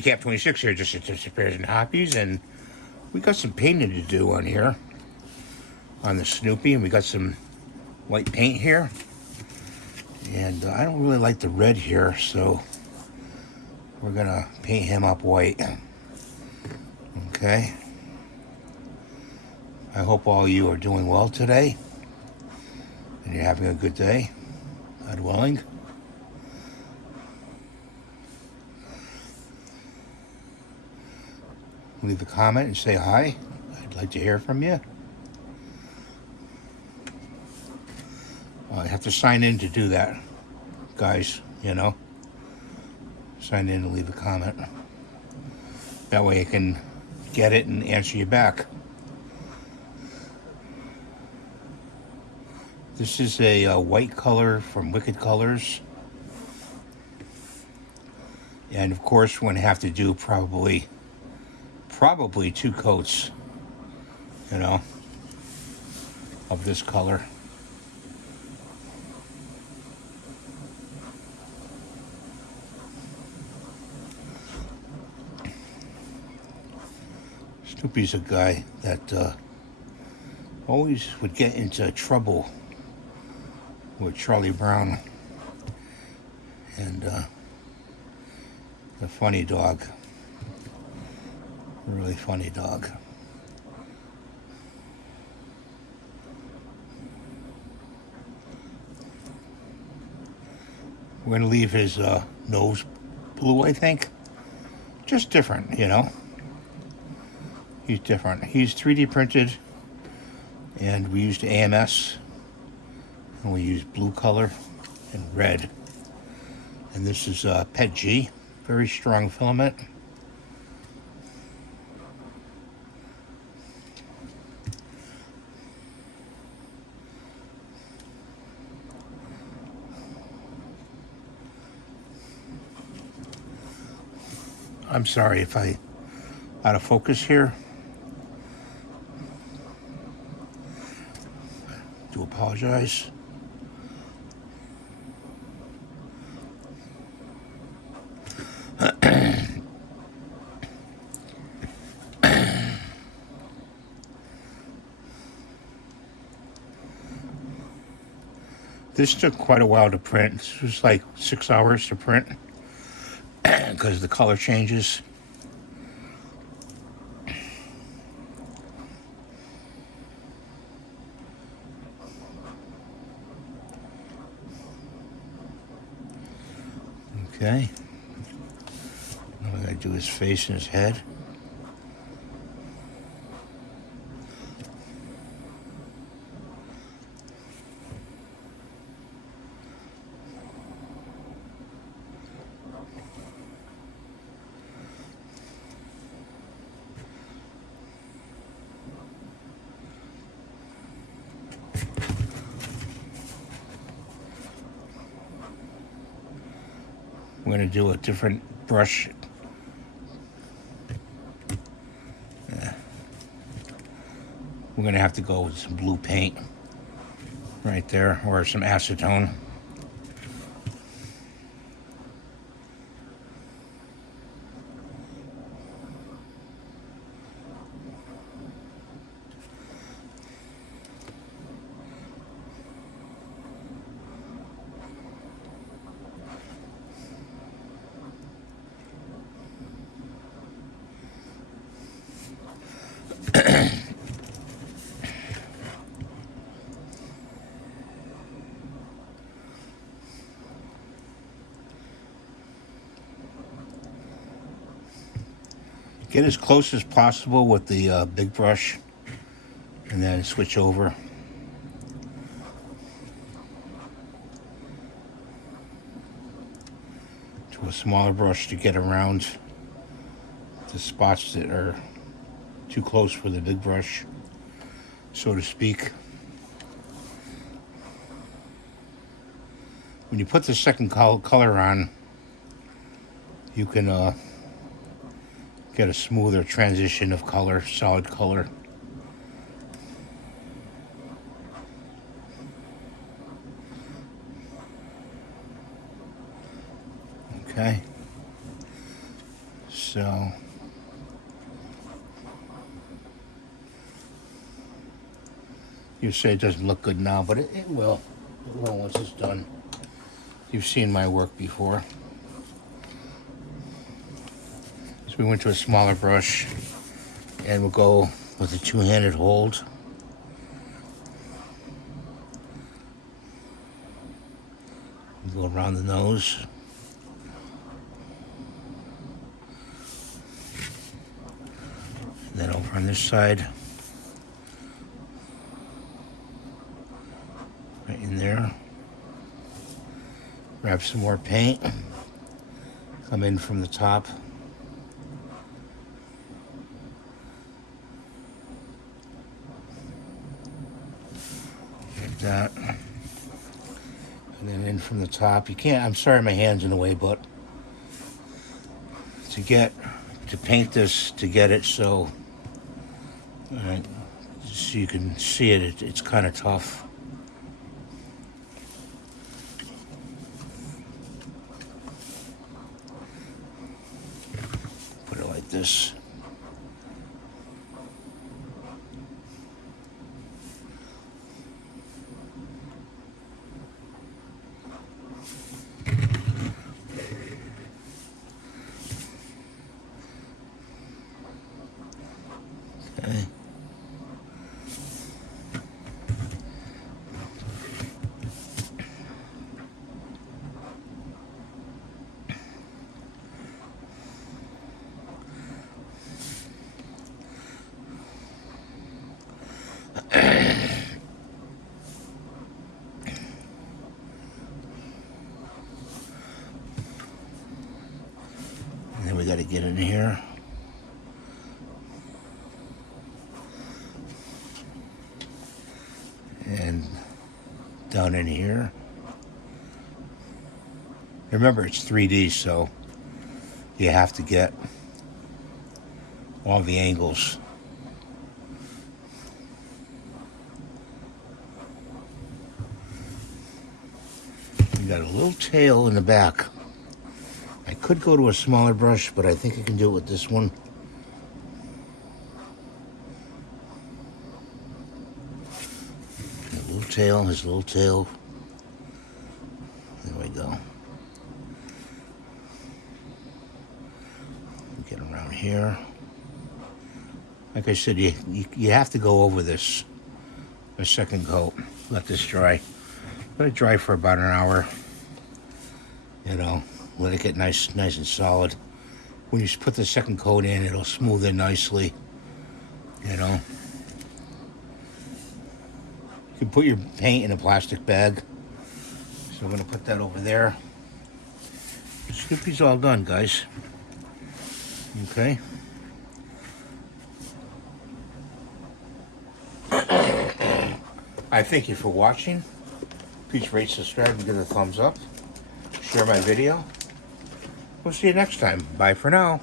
Cap 26 here just disappears in hobbies, and we got some painting to do on here on the Snoopy, and we got some white paint here, and I don't really like the red here, so we're gonna paint him up white. Okay, I hope all of you are doing well today and you're having a good day, God willing. Leave a comment and say hi. I'd like to hear from you. I have to sign in to do that, guys, you know. Sign in and leave a comment. That way I can get it and answer you back. This is a white color from Wicked Colors. And of course, we're going to have to do probably 2 coats, you know, of this color. Snoopy's a guy that always would get into trouble with Charlie Brown, and a funny dog, really funny dog. We're gonna leave his nose blue, I think. Just different, you know. He's different. He's 3D printed, and we used AMS, and we used blue color and red. And this is PET G, very strong filament. I'm sorry if I out of focus here. Do apologize. This took quite a while to print. This was like 6 hours to print because the color changes. Okay. Now I gotta do his face and his head. We're going to do a different brush. We're going to have to go with some blue paint right there, or some acetone. Get as close as possible with the big brush, and then switch over. To a smaller brush to get around the spots that are too close for the big brush, so to speak. When you put the second color on, you can get a smoother transition of color, solid color. Okay. So So you say it doesn't look good now, but it will. It will once it's done. You've seen my work before. So we went to a smaller brush, and we'll go with a two-handed hold. Go around the nose. And then over on this side. Right in there. Grab some more paint. Come in from the top. Like that. And then in from the top. You can't, I'm sorry my hand's in the way, but to paint this, to get it so, alright, so you can see it, it's kind of tough. Put it like this. Okay. And then we got to get in here. And down in here. Remember, it's 3D, so you have to get all the angles. You got a little tail in the back. I could go to a smaller brush, but I think I can do it with this one. Tail, his little tail. There we go. Get around here. Like I said, you have to go over this a second coat. Let this dry. Let it dry for about an hour. You know, let it get nice and solid. When you put the second coat in, it'll smooth in nicely. You know. You can put your paint in a plastic bag. So I'm going to put that over there. Snoopy's all done, guys. Okay. I thank you for watching. Please rate, subscribe, and give it a thumbs up. Share my video. We'll see you next time. Bye for now.